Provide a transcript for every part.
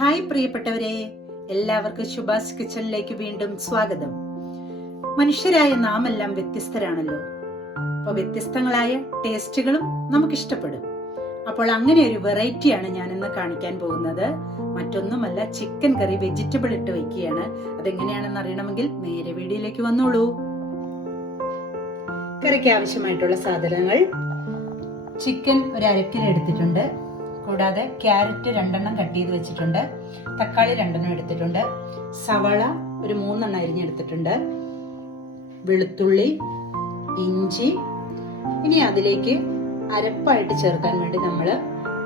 Hi പ്രിയപ്പെട്ടവരെ, എല്ലാവർക്കും ശുഭാസ് കിച്ചണിലേക്ക് വീണ്ടും സ്വാഗതം. മനുഷ്യരായ നാം എല്ലാം വ്യത്യസ്തരാണല്ലോ. അപ്പോൾ വ്യത്യസ്തങ്ങളായ ടേസ്റ്റുകളും നമുക്ക് ഇഷ്ടപ്പെടും. അപ്പോൾ അങ്ങനെ ഒരു വെറൈറ്റിയാണ് ഞാനിന്ന് കാണിക്കാൻ പോകുന്നത്. മറ്റൊന്നുമല്ല, ചിക്കൻ കറി വെജിറ്റബിൾ ഇട്ട് വയ്ക്കുകയാണ്. അതെങ്ങനെയാണെന്ന് അറിയണമെങ്കിൽ നേരെ വീഡിയോയിലേക്ക് വന്നോളൂ. കറിക്ക് ആവശ്യമായിട്ടുള്ള സാധനങ്ങൾ: ചിക്കൻ ഒരു 1/2 കിലോ എടുത്തിട്ടുണ്ട്. കൂടാതെ ക്യാരറ്റ് 2 കട്ട് ചെയ്ത് വെച്ചിട്ടുണ്ട്. തക്കാളി 2 എടുത്തിട്ടുണ്ട്. സവാള ഒരു 3 അരിഞ്ഞെടുത്തിട്ടുണ്ട്. വെളുത്തുള്ളി, ഇഞ്ചി. ഇനി അതിലേക്ക് അരപ്പായിട്ട് ചേർക്കാൻ വേണ്ടി നമ്മൾ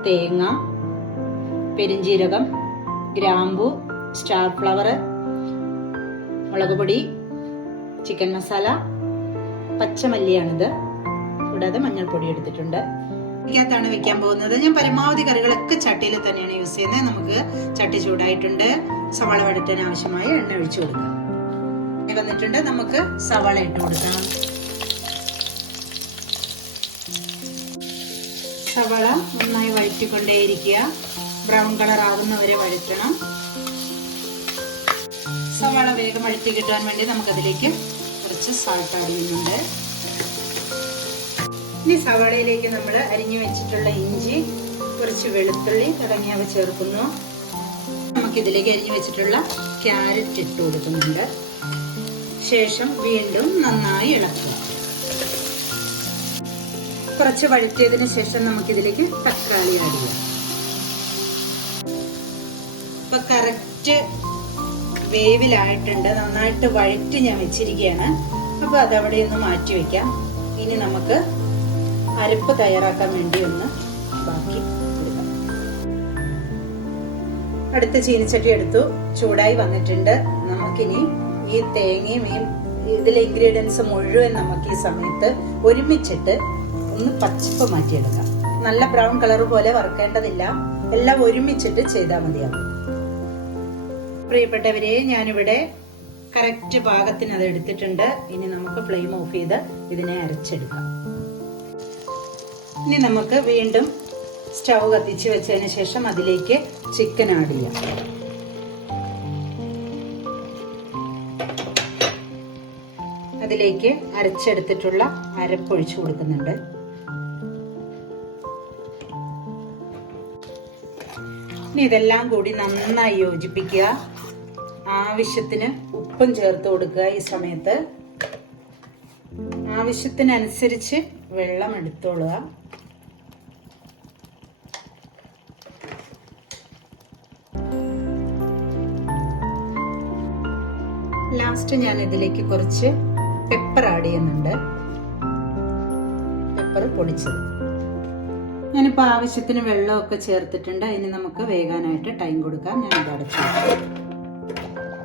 തേങ്ങ, പെരിഞ്ജീരകം, ഗ്രാമ്പു, സ്റ്റാർ ഫ്ലവർ, മുളക് പൊടി, ചിക്കൻ മസാല, പച്ചമല്ലിയാണിത്. കൂടാതെ മഞ്ഞൾപ്പൊടി എടുത്തിട്ടുണ്ട്. ാണ് വെക്കാൻ പോകുന്നത്. ഞാൻ പരമാവധി കറികളൊക്കെ ചട്ടിയിൽ തന്നെയാണ് യൂസ് ചെയ്യുന്നത്. നമുക്ക് ചട്ടി ചൂടായിട്ടുണ്ട്. സവാള വഴറ്റാൻ ആവശ്യമായ എണ്ണ ഒഴിച്ചു കൊടുക്കാം. വന്നിട്ടുണ്ട്. നമുക്ക് സവാള ഇട്ട് കൊടുക്കാം. സവാള നന്നായി വഴറ്റിക്കൊണ്ടേയിരിക്കുക. Brown colour ആവുന്നവരെ വഴറ്റണം. സവാള വേഗം വഴറ്റി കിട്ടാൻ വേണ്ടി നമുക്കതിലേക്ക് കുറച്ച് സാൾട്ട് ആഡ് ചെയ്യുന്നുണ്ട്. ഇനി സവാളയിലേക്ക് നമ്മൾ അരിഞ്ഞു വെച്ചിട്ടുള്ള ഇഞ്ചി, കുറച്ച് വെളുത്തുള്ളി തുടങ്ങിയവ ചേർക്കുന്നു. നമുക്കിതിലേക്ക് അരിഞ്ഞു വെച്ചിട്ടുള്ള ക്യാരറ്റ് ഇട്ട് കൊടുക്കുന്നുണ്ട്. ശേഷം വീണ്ടും നന്നായി ഇളക്കുക. കുറച്ച് വഴറ്റിയതിന് ശേഷം നമുക്കിതിലേക്ക് തക്കാളി ആഡ് ചെയ്യാം. ഇപ്പൊ കറക്റ്റ് വേവിലായിട്ടുണ്ട്. നന്നായിട്ട് വഴറ്റി ഞാൻ വെച്ചിരിക്കുകയാണ്. അപ്പൊ അതവിടെ ഒന്ന് മാറ്റി വെക്കാം. ഇനി നമുക്ക് അരപ്പ് തയ്യാറാക്കാൻ വേണ്ടി ഒന്ന് ബാക്കി കൊടുക്കാം. അടുത്ത ചീനിച്ചട്ടി എടുത്തു. ചൂടായി വന്നിട്ടുണ്ട്. നമുക്കിനി ഈ തേങ്ങയും ഇതിലെ ഇൻഗ്രീഡിയൻസ് മുഴുവൻ നമുക്ക് ഈ സമയത്ത് ഒരുമിച്ചിട്ട് ഒന്ന് പച്ചപ്പ് മാറ്റിയെടുക്കാം. നല്ല ബ്രൗൺ കളർ പോലെ വറുക്കേണ്ടതില്ല. എല്ലാം ഒരുമിച്ചിട്ട് ചെയ്താൽ മതിയാകും. പ്രിയപ്പെട്ടവരെ, ഞാനിവിടെ കറക്റ്റ് പാകത്തിന് അത് എടുത്തിട്ടുണ്ട്. ഇനി നമുക്ക് ഫ്ലെയിം ഓഫ് ചെയ്ത് ഇതിനെ അരച്ചെടുക്കാം. ഇനി നമുക്ക് വീണ്ടും സ്റ്റൗ കത്തിച്ച് വെച്ചതിന് ശേഷം അതിലേക്ക് ചിക്കൻ ആഡ് ചെയ്യാം. അതിലേക്ക് അരച്ചെടുത്തിട്ടുള്ള അരപ്പൊഴിച്ചു കൊടുക്കുന്നുണ്ട്. ഇനി ഇതെല്ലാം കൂടി നന്നായി യോജിപ്പിക്കുക. ആവശ്യത്തിന് ഉപ്പും ചേർത്ത് കൊടുക്കുക. ഈ സമയത്ത് ആവശ്യത്തിനനുസരിച്ച് വെള്ളം എടുത്തോളുക. ലാസ്റ്റ് ഞാൻ ഇതിലേക്ക് കുറച്ച് പെപ്പർ ആഡ് ചെയ്യുന്നുണ്ട്. പെപ്പർ പൊടിച്ചത്. ഞാനിപ്പോൾ ആവശ്യത്തിന് വെള്ളമൊക്കെ ചേർത്തിട്ടുണ്ട്. ഇനി നമുക്ക് വേകാനായിട്ട് ടൈം കൊടുക്കാം. ഞാൻ ഇത് അടച്ചു.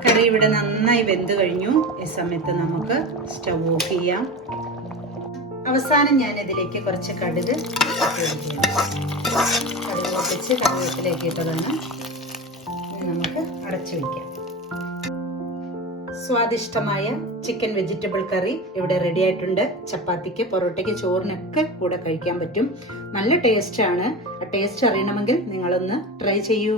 കറി ഇവിടെ നന്നായി വെന്ത് കഴിഞ്ഞു. ഈ സമയത്ത് നമുക്ക് സ്റ്റൗ ഓഫ് ചെയ്യാം. അവസാനം ഞാൻ ഇതിലേക്ക് കുറച്ച് കടുക് പൊട്ടിച്ച് കറിവേപ്പിലേക്ക് ഇട്ടതാണ്. നമുക്ക് അടച്ചു വയ്ക്കാം. സ്വാദിഷ്ടമായ ചിക്കൻ വെജിറ്റബിൾ കറി ഇവിടെ റെഡി ആയിട്ടുണ്ട്. ചപ്പാത്തിക്ക്, പൊറോട്ടയ്ക്ക്, ചോറിനൊക്കെ കൂടെ കഴിക്കാൻ പറ്റും. നല്ല ടേസ്റ്റ് ആണ്. ആ ടേസ്റ്റ് അറിയണമെങ്കിൽ നിങ്ങളൊന്ന് ട്രൈ ചെയ്യൂ.